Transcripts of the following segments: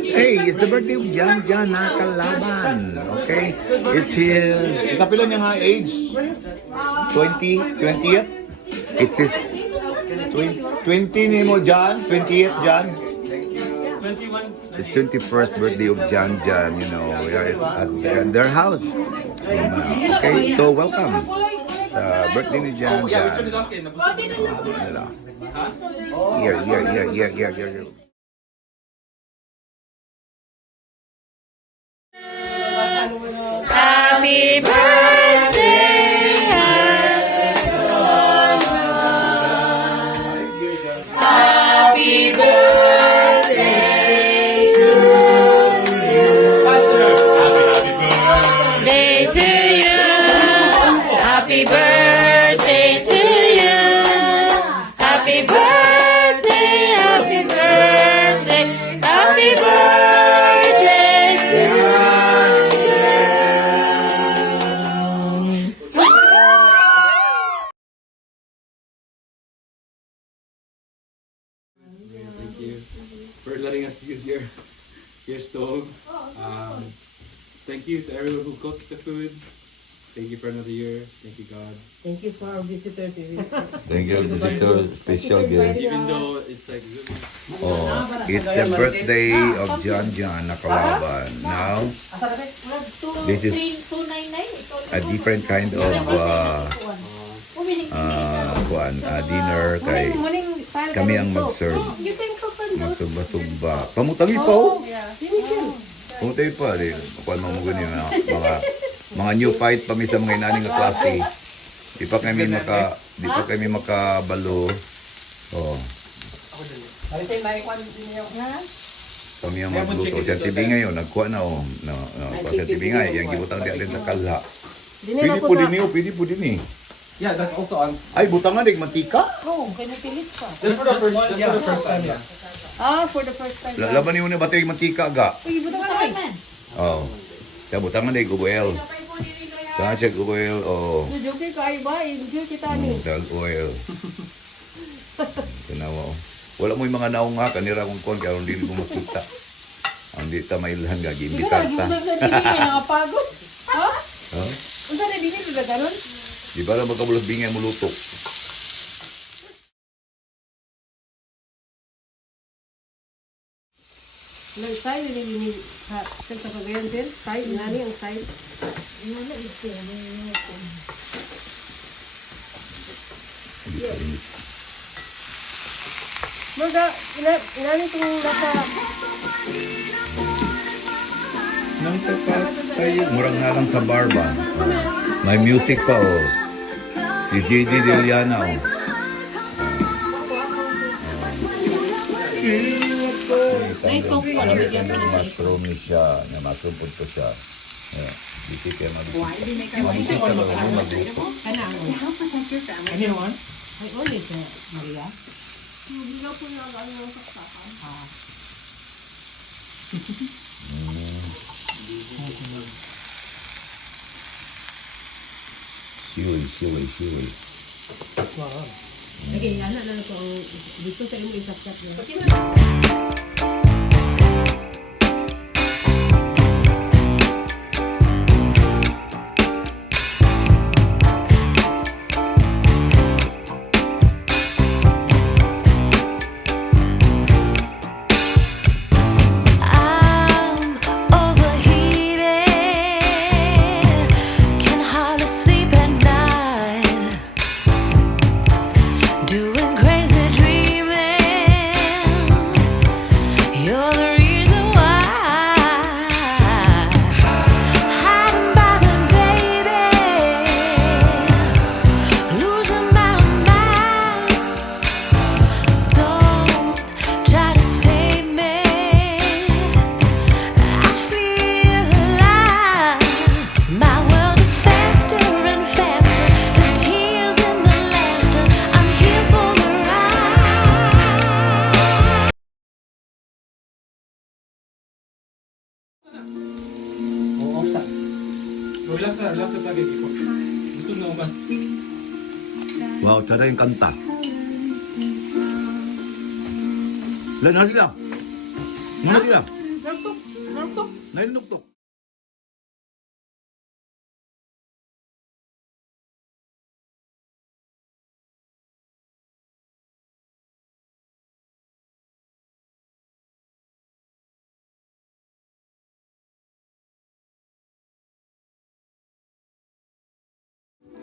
Hey, it's the birthday of Jan Jan Nakalaban. Okay? It's his... Kapila niya nga age? 20th? It's his 20 ni mo Jan? 20th Jan? It's 21st birthday of Jan Jan, you know. We are at their house. Okay, so welcome sa birthday ni Jan Jan. Here. Happy birthday, happy birthday to you. Day to you. Happy birthday to you. Happy birthday, happy birthday, happy birthday to you. Thank you for letting us use your stove. Thank you to everyone who cooked the food. Thank you for another year. Thank you, God. Thank you for our visitors. Thank you, Visitor. Special gift. Even though it's like really Oh, it's the birthday of Jan Jan Nakalaban. Now, this is a different kind of dinner kay kami ang mag-serve. Magsugba-sugba. Pamutangi pa oh. Pamutangi pa. Kuan mo mo ganyan mga new fight pa sa mga inaning nga klase. Di pa kami makabalo. Oh. Kami ang magluto. Siya TV ngayon, nagkuha na oh. Siya TV ngayon, yung gibutang di alin na kalha. Pwede po din eh. yeah, that's also on. Ay, butangan din, mantika? Oh, kaya napilit pa. Just for the first time, yeah. Ah, for the first time. Laban niyo na ba ito yung mantika ga? Uy, buta ka naman. Oh. Siya butangan din, ubuel. Siya check ubuel, oh. Joke ka, ay ba? Enjoy kita ni. Dal oil. Tanawa oh. Wala mo yung mga naong nga, kanira kong kon, kaya hindi mo makita. Ang di ta mailhan ga, giimbitar ta. Hindi ka nakapagod. Ha? Oh? Unsa na din ito na ganun? Di ba lang magkabulas bingay mo lutok? Nag-style ni sa Cagayan din. Style, nani ang style. Nani ito, Mga, inani itong nasa... Nang tayo, murang nga lang sa bar ba? May music pa oh. Si JD Deliana oh. Mushroom ni siya, na mushroom po ito siya. Bisik ya mabisik ka ba? Magluto. Anyone? Ay, ulit Maria. Siwi. Okay, anak na ko dito sa imong isap-sap niya. I'm overheated, can hardly sleep at night, doing crazy dreaming. You're the reason why, hiding by the baby, losing my mind. Don't try to save me. I feel alive. My world is faster and faster. The tears and the laughter. I'm here for the ride. Oo, sa. Relax sa tagay ko. Gusto na ba? Wow, tara yung kanta. Lan, nasi lang. Nasi lang. Nartok. Nartok. Nainuktok.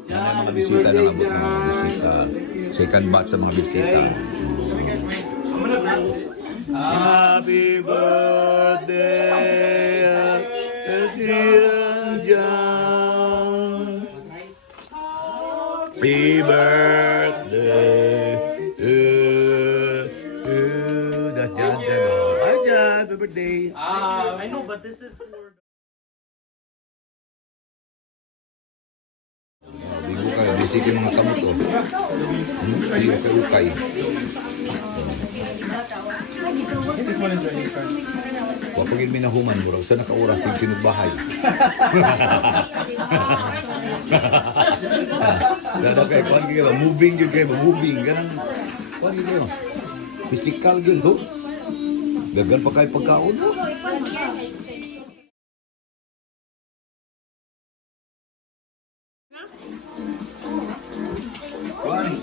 Yan ang mga bisita na abot ng mga bisita. Second batch sa mga bisita. Happy birthday, dear John. Happy birthday to you. That's John. Hi, John. Happy birthday. I know, but this is for. Bigo kayo, bisiki mga kamot oh. Bigo sa ukay. This one is ready for. Wapagin minahuman mo raw, sa nakaoras yung sinugbahay. Dada kayo, kuhan kayo, moving yun kayo, moving. Ganang, kuhan kayo. Physical yun, ho. Gagan pa kayo pagkaon, ho. Kuhan.